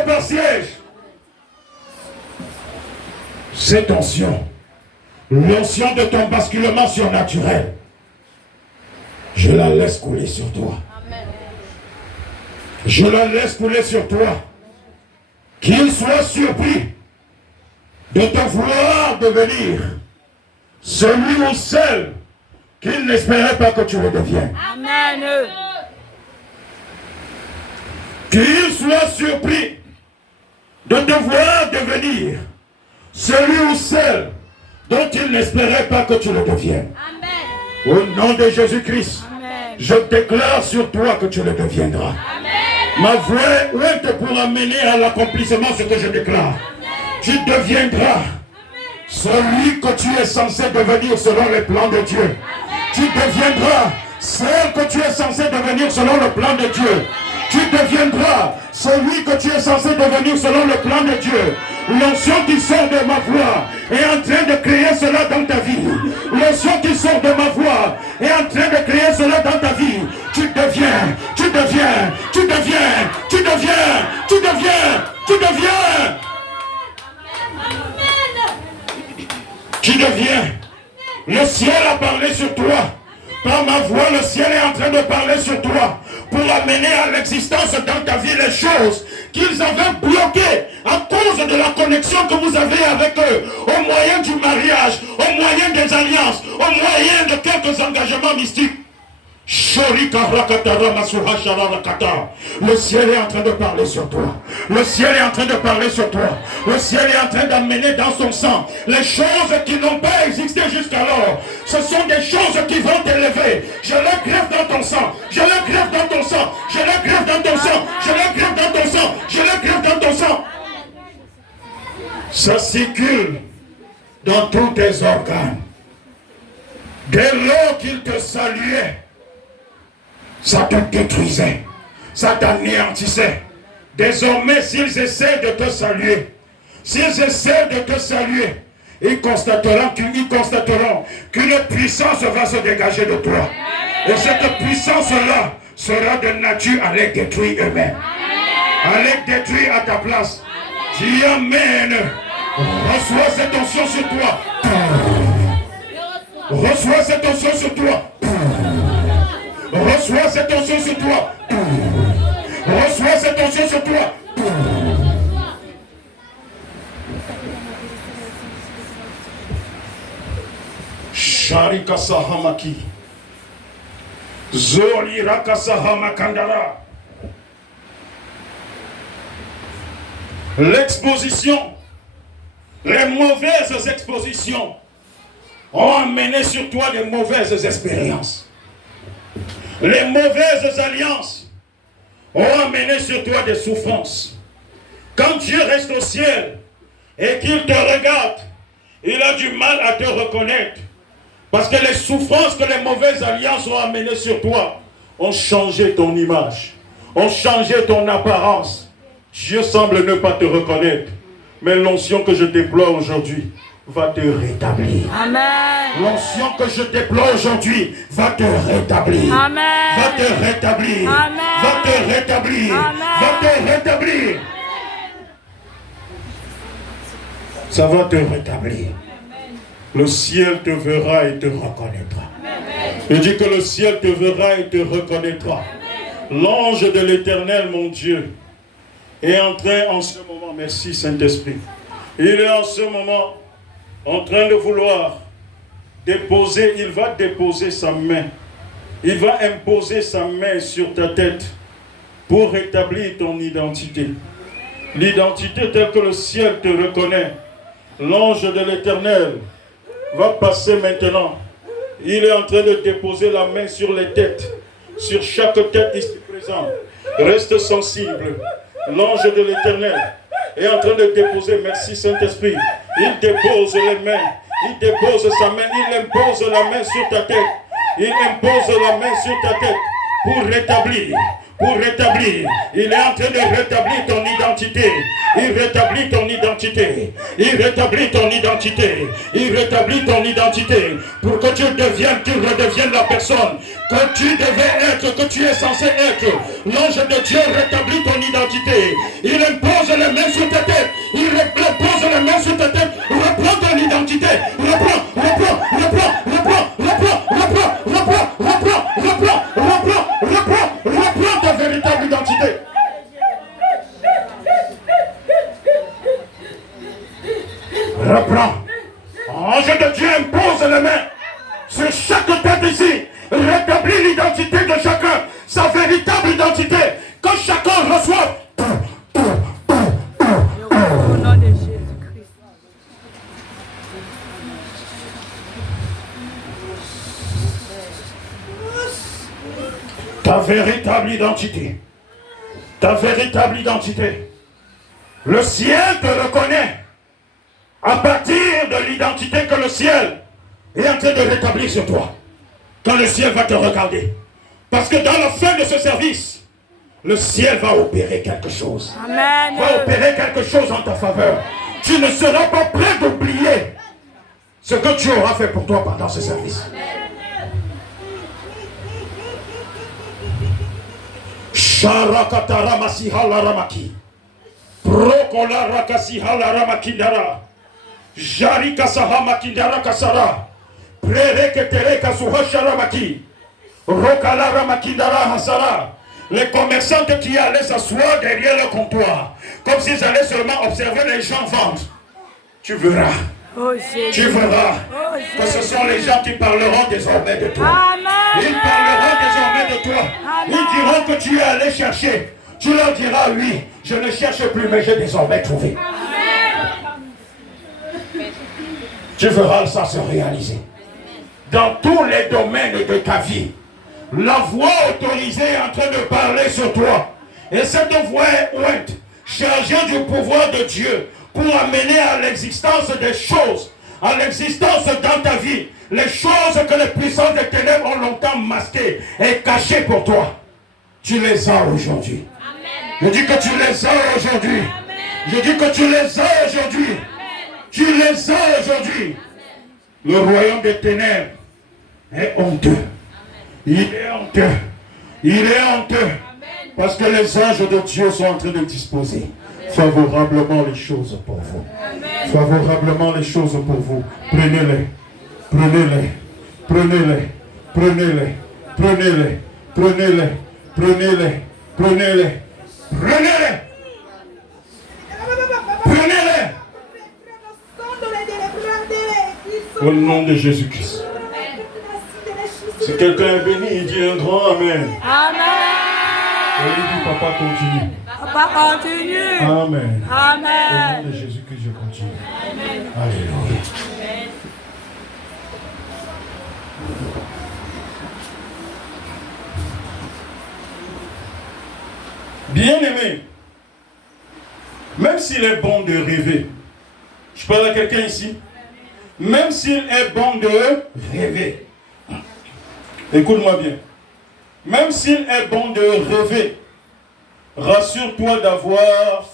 par siège. Cette onction, l'onction de ton basculement surnaturel, je la laisse couler sur toi. Je la laisse couler sur toi. Qu'il soit surpris de te vouloir devenir celui ou celle qu'il n'espérait pas que tu le deviennes. Amen. Qu'il soit surpris de te voir devenir celui ou celle dont il n'espérait pas que tu le deviennes. Amen. Au nom de Jésus-Christ, je déclare sur toi que tu le deviendras. Amen. Ma voix est pour amener à l'accomplissement ce que je déclare. Tu deviendras celui que tu es censé devenir selon le plan de Dieu. Tu deviendras celle que tu es censé devenir selon le plan de Dieu. Tu deviendras celui que tu es censé devenir selon le plan de Dieu. L'onction qui sort de ma voix est en train de créer cela dans ta vie. L'onction qui sort de ma voix est en train de créer cela dans ta vie. Tu deviens, tu deviens, tu deviens, tu deviens, tu deviens, tu deviens. Tu deviens. Le ciel a parlé sur toi. Par ma voix, le ciel est en train de parler sur toi pour amener à l'existence dans ta vie les choses qu'ils avaient bloquées à cause de la connexion que vous avez avec eux, au moyen du mariage, au moyen des alliances, au moyen de quelques engagements mystiques. Le ciel est en train de parler sur toi. Le ciel est en train de parler sur toi. Le ciel est en train d'amener dans son sang les choses qui n'ont pas existé jusqu'alors. Ce sont des choses qui vont t'élever. Je les greffe dans ton sang. Je les greffe dans ton sang. Je les greffe dans ton sang. Je les greffe dans ton sang. Je les greffe dans ton sang. Ça circule dans tous tes organes. Dès lors qu'il te saluait, ça te détruisait, ça t'anéantissait. Désormais, s'ils essaient de te saluer, ils constateront qu'une puissance va se dégager de toi. Et cette puissance-là sera de nature à les détruire eux-mêmes. À les détruire à ta place. Dis Amen. Reçois cette onction sur toi. Reçois cette onction sur toi. Reçois cette onction sur toi. Reçois cette onction sur toi. Sharika Sahamaki. Zoliraka Sahamakandara. L'exposition, les mauvaises expositions ont amené sur toi de mauvaises expériences. Les mauvaises alliances ont amené sur toi des souffrances. Quand Dieu reste au ciel et qu'il te regarde, il a du mal à te reconnaître. Parce que les souffrances que les mauvaises alliances ont amenées sur toi ont changé ton image, ont changé ton apparence. Dieu semble ne pas te reconnaître. Mais l'onction que je déploie aujourd'hui va te rétablir. Amen. L'onction que je déploie aujourd'hui va te rétablir. Amen. Va te rétablir. Amen. Va te rétablir. Amen. Va te rétablir. Ça va te rétablir. Le ciel te verra et te reconnaîtra. Je dis que le ciel te verra et te reconnaîtra. L'ange de l'Éternel, mon Dieu, est en train en ce moment, merci Saint-Esprit, il est en ce moment en train de vouloir déposer, il va déposer sa main, il va imposer sa main sur ta tête pour rétablir ton identité. L'identité telle que le ciel te reconnaît. L'ange de l'Éternel va passer maintenant. Il est en train de déposer la main sur les têtes, sur chaque tête ici présente. Reste sensible. L'ange de l'Éternel est en train de déposer, merci Saint-Esprit. Il dépose les mains, il dépose sa main, il impose la main sur ta tête. Il impose la main sur ta tête pour rétablir. Il est en train de rétablir ton identité. identité. Il rétablit ton identité. Il rétablit ton identité. Il rétablit ton identité. Pour que tu redeviennes la personne que tu devais être, que tu es censé être. L'ange de Dieu rétablit ton identité. Il impose les mains sur ta tête. Il impose les mains sur ta tête. Reprends ton identité. Reprends ta véritable identité. Reprends. Ange de Dieu impose les mains sur chaque tête ici. Rétablit l'identité de chacun, sa véritable identité. Que chacun reçoive. Au nom de Jésus-Christ. Ta véritable identité. Ta véritable identité. Le ciel te reconnaît à partir de l'identité que le ciel est en train de rétablir sur toi. Quand le ciel va te regarder. Parce que dans la fin de ce service, le ciel va opérer quelque chose. Amen. Va opérer quelque chose en ta faveur. Tu ne seras pas prêt d'oublier ce que Dieu aura fait pour toi pendant ce service. Sharakatara masihala ramaki. Prokola rakasihala ramakindara. Jarika sahama kindara kasara. Prereke tereka suhashara maki. Rokala ramakindara hasara. Les commerçants qui allaient s'asseoir derrière le comptoir, comme s'ils allaient seulement observer les gens vendre. Tu verras. Oh, tu verras que ce sont les gens qui parleront désormais de toi. Amen. Ils parleront désormais de toi. Amen. Ils diront que tu es allé chercher. Tu leur diras oui, je ne cherche plus, mais j'ai désormais trouvé. Tu verras ça se réaliser. Dans tous les domaines de ta vie, la voix autorisée est en train de parler sur toi. Et cette voix est ointe, chargée du pouvoir de Dieu pour amener à l'existence des choses, à l'existence dans ta vie, les choses que les puissances des ténèbres ont longtemps masquées et cachées pour toi. Tu les as aujourd'hui. Je dis que tu les as aujourd'hui. Je dis que tu les as aujourd'hui. Tu les as aujourd'hui. Le royaume des ténèbres est honteux. Il est honteux. Il est honteux. Parce que les anges de Dieu sont en train de disposer favorablement les choses pour vous. Favorablement les choses pour vous. Prenez-les. Prenez-les. Prenez-les. Prenez-les. Prenez-les. Prenez-les. Prenez-les. Prenez-les. Prenez-les. Prenez-les. Au nom de Jésus-Christ. Si quelqu'un est béni, il dit un grand Amen. Amen. Et il dit, papa, continue. Papa, continue. Amen. Amen. Au nom de Jésus-Christ, je continue. Amen. Alléluia. Bien-aimé, même s'il est bon de rêver, je parle à quelqu'un ici, même s'il est bon de rêver, écoute-moi bien, même s'il est bon de rêver, rassure-toi d'avoir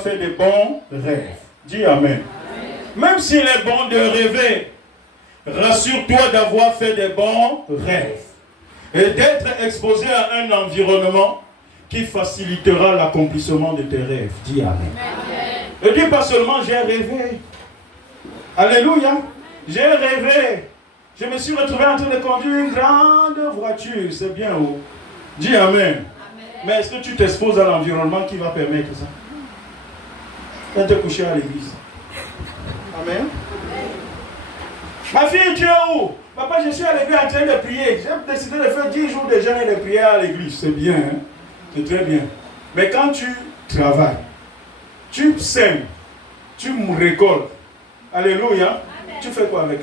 fait des bons rêves. Dis Amen. Même s'il est bon de rêver, rassure-toi d'avoir fait des bons rêves et d'être exposé à un environnement qui facilitera l'accomplissement de tes rêves. Dis Amen. Et dis pas seulement j'ai rêvé. Alléluia. J'ai rêvé. Je me suis retrouvé en train de conduire une grande voiture. C'est bien haut. Dis Amen. Mais est-ce que tu t'exposes à l'environnement qui va permettre ça? Quand tu es couché à l'église. Amen. Ma fille, tu es où? Papa, je suis à l'église en train de prier. J'ai décidé de faire 10 jours de jeûne et de prière à l'église. C'est bien, hein? C'est très bien. Mais quand tu travailles, tu sèmes, tu me récoltes. Alléluia. Tu fais quoi avec?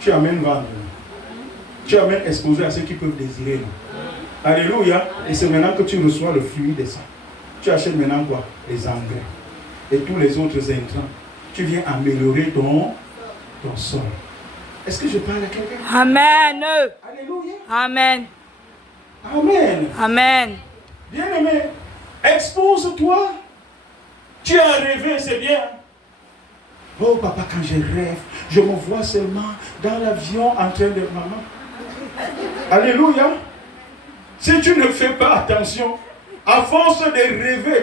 Tu amènes vendre. Tu amènes exposer à ceux qui peuvent désirer. Alléluia. Et c'est maintenant que tu reçois le fruit de ça. Tu achètes maintenant quoi? Les engrais. Et tous les autres intrants. Tu viens améliorer ton sol. Est-ce que je parle à quelqu'un? Amen. Alléluia. Amen. Amen. Amen. Bien-aimé, Expose-toi. Tu as rêvé, c'est bien. Oh papa, quand je rêve, je me vois seulement dans l'avion en train de maman. Alléluia. Si tu ne fais pas attention, à force de rêver,